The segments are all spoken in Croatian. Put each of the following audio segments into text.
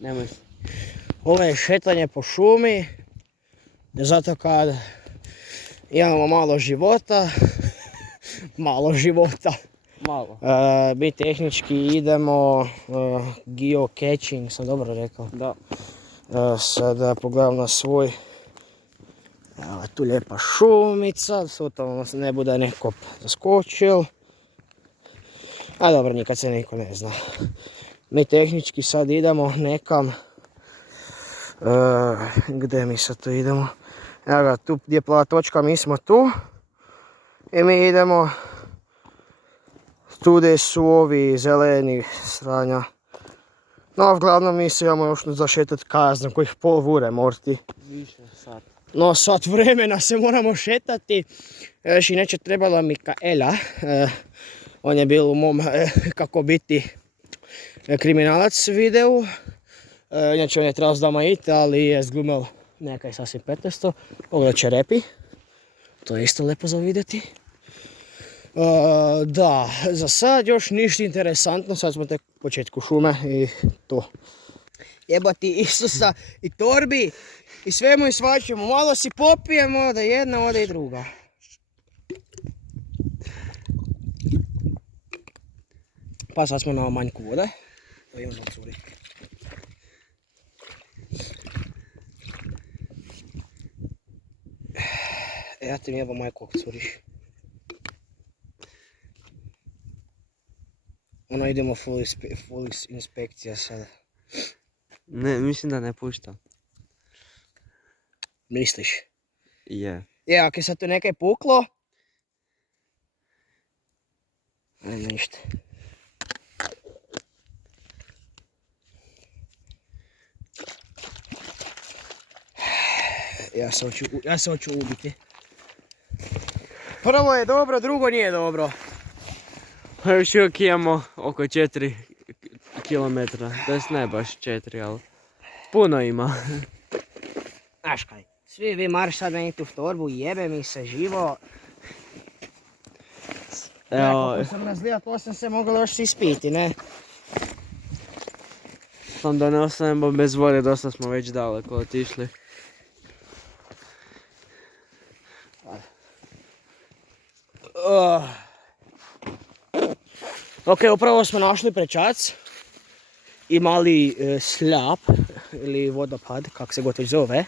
Nemoj. Ovo je šetanje po šumi, zato kad imamo malo života, Malo. mi tehnički idemo geocaching, sam dobro rekao. Da. Sada pogledam na svoj, evo tu lijepa šumica, sutra se ne bude neko zaskočil. A dobro, nikad se niko ne zna. Mi tehnički sad idemo nekam, gdje mi sad tu idemo? Evo ga, tu gdje je plava točka, mi smo tu. I mi idemo tu gdje su ovi zeleni sranja. No, uglavnom mi se imamo još zašetati kaznom kojih pol ure morti. Više sat. No, sat vremena se moramo šetati. Još inače trebala Mikaela. On je bil u mom kako biti kriminalac videu. Inače on je trebao s dama iti, ali je zglumio nekaj sasvim petesto. Ovo će repi. To je isto lepo za vidjeti. Da, za sad još ništa interesantno, sad smo tek u početku šume i to. Jebati Isusa i torbi i svemu i svačemu, malo si popijemo da jedna ode i druga. Pa sad smo na manjku vode, da imamo curi. Ja ti mi jeba majko kako curiš. Ono idemo full inspekcija sada. Ne, mislim da ne pušta. Misliš? Je. Je, ako je sad tu nekaj puklo... Ajde, ništa. Ja se hoću ubiti. Prvo je dobro, drugo nije dobro. Pa još uvijek imamo oko 4 km, to jest ne baš 4, ali puno ima. Znaš kaj, svi vi marš sad meni tu v torbu, jebe mi se živo. Evo, Kako sam razlijat, to sam se mogla još ispiti, ne? sam da ne ostanemo bez vode, dosta smo već daleko otišli. Ok, upravo smo našli prečac i mali sljap ili vodopad, kako se god već zove.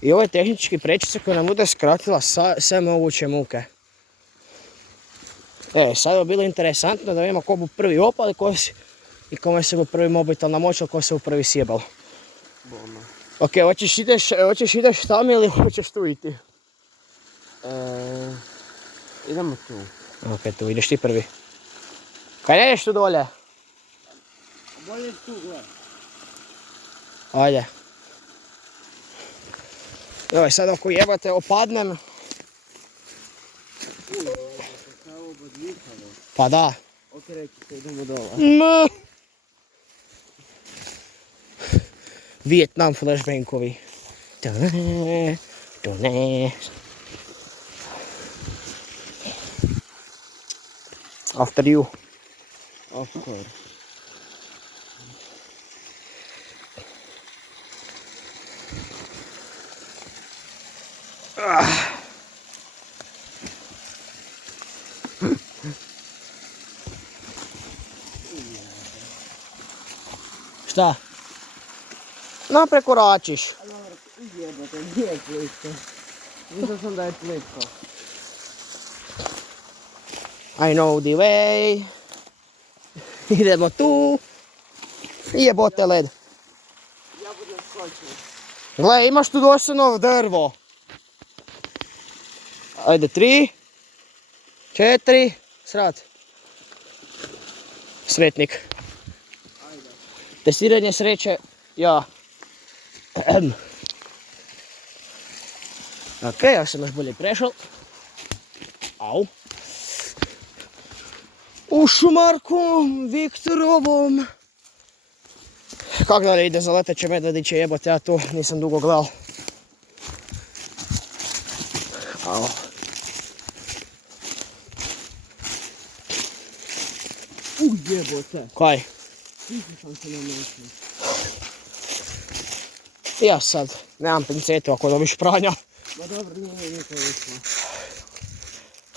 I ovo je tehnički prečica koja nam bude skratila sve moguće muke. Sad je bilo interesantno da vidimo ko bu prvi opal i kome se bu prvi mobitel namočil, ko se bu prvi sjebal. Ok, hoćeš ideš tam ili hoćeš tu iti? Idemo tu. Ok, tu ideš ti prvi. Kaj ne ideš tu dolje? Bolje tu, gledaj. Ajde. Joj, sad ako jebate opadnem. Pa da. Okreći se, idemo dole. Vietnam flashbangovi. After you. Of course. Šta? No, prekoračiš. Jebate, gdje je plitko? Mislio sam da je plitko. I know the way. Idemo tu. Jebote led. Ja budem skočio. Gle, imaš tu dosadno drvo. Ajde, 3, 4, srat. Sretnik. Ajde. Testiranje sreće, ja. Ok, ja sam još bolje prešao. Au. U šumarkom Viktorovom. Kak da ide za leteće medvediće, jebote, ja to nisam dugo gledal. Au. Jebote. Kaj? Sviđa sam se namešao. Ja sad, nemam pincetu ako dobiš pranja. Ma dobro, nije to išlo.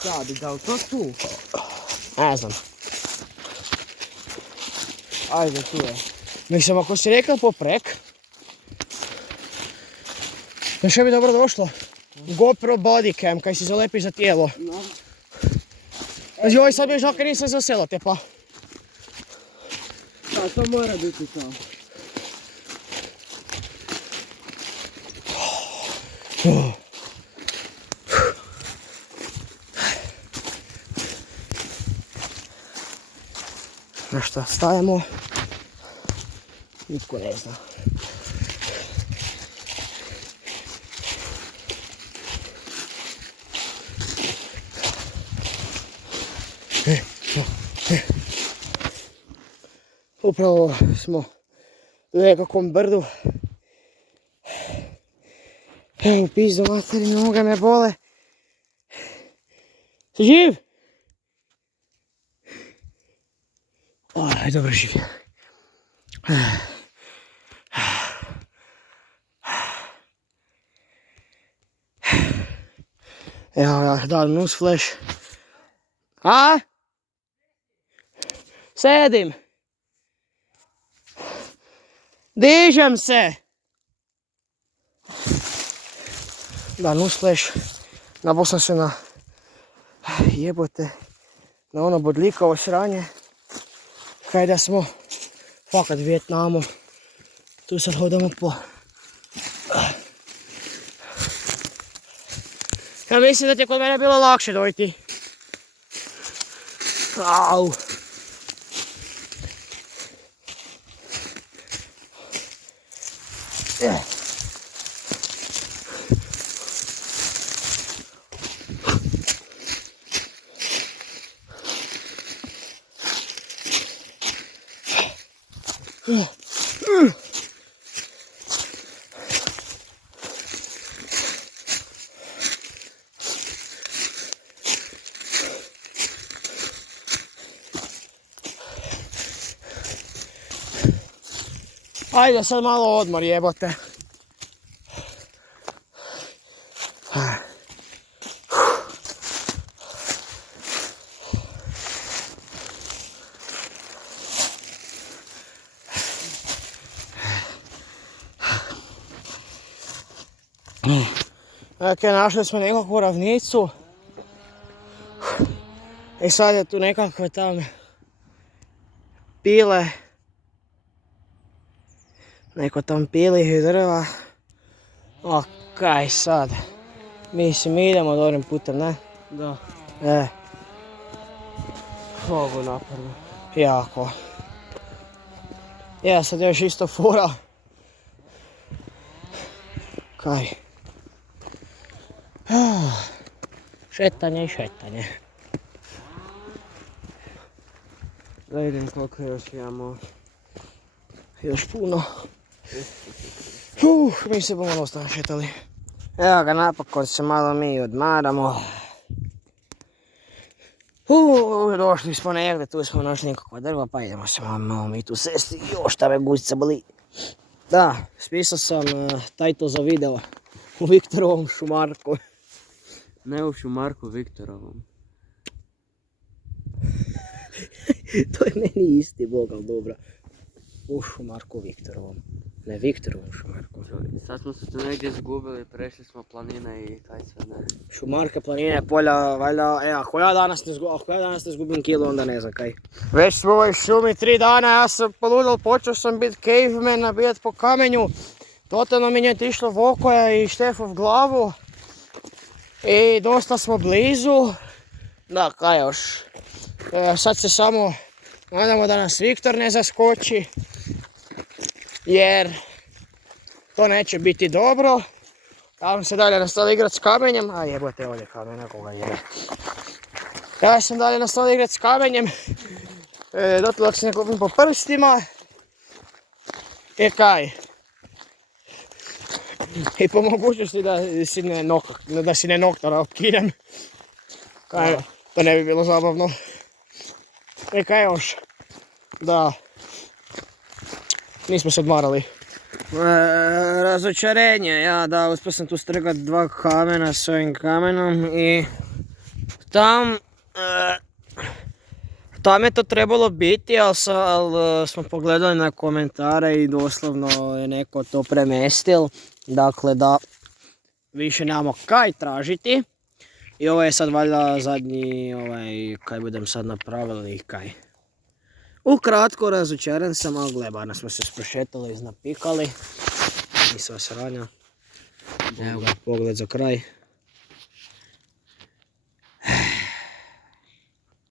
Da bi dao to tu. Ne znam. Ajde, tu je. Mislim, ako si rekao poprek, još je bi dobro došlo. GoPro bodycam, kaj si zalepiš za tijelo. No. Joj, sad bi žao kad nisam za selo te pa. Da, to mora biti to. Na šta stajemo? Nitko ne zna. Upravo smo u nekakvom brdu. Evo, pizdo materi, noge me bole. Si živ? Aj, dobro živ. Evo ja, dan nus flash. A? Sedim. Dižem se. Da, nus flash. Nabao sam se na jebote. Na ono bodljikovo sranje. Kaj da smo fakat Vijetnamu. Tu sad hodamo po... Ja mislim da ti je kod mene bilo lakše dojti. Au. Ajde sad malo odmor jebote. Ok, našli smo nekakvu ravnicu. I sad je tu nekakve tam pile. Neko tam pili drva. O, kaj sad? Mislim, idemo dobrim putem, ne? Da. Ovo naporno. Jako. Ja sad još isto fura. Kaj? Šetanje i šetanje. Da idem koliko još imamo. Još puno. Mi se bomo dosta našetali. Evo ga, napokon se malo mi odmaramo. Došli smo negdje, tu smo našli nekakva drva, pa idemo se malo mi tu sesti. Još ta me guzica boli. Da, spisao sam title za video u Viktorovom šumarku. Ne u šumarku Viktorovom. To je meni isti bog, ali dobro. U šumarku Viktorovom. Ne, Viktorovom šumarku. Sad smo se tu negdje izgubili, prešli smo planine i kaj sve ne. Šumarka, planine, polja, valjda, ako ja danas ne izgubim kilo, onda ne znam kaj. Već smo u ovoj šumi 3 dana, ja sam poludal, počeo sam bit caveman, nabijat po kamenju. Totalno mi nije otišlo Vokoja i Štefov glavu. I dosta smo blizu. Da, kaj još. Sad se samo nadamo da nas Viktor ne zaskoči. Jer to neće biti dobro. Ja sam dalje nastavio igrat s kamenjem. A jebote, ovdje kamen, koga jebe. Ja sam dalje nastavio igrat s kamenjem. Dotle dok se ne klopim po prstima. I kaj? I po mogućnosti da si ne noktara opkinem. Kaj, to ne bi bilo zabavno. I kaj još? Da. Nismo se odmarali. Razočarenje, ja da, uspio sam tu strgat 2 kamena s ovim kamenom i tam je to trebalo biti, ali smo pogledali na komentare i doslovno je neko to premestil. Dakle da više nemamo kaj tražiti. I ovo je sad valjda zadnji, kaj budem sad napravili i kaj. Ukratko razočaran sam, ali gledano smo se sprošetali, iznapikali. I sva sranja. Evo ga, pogled za kraj.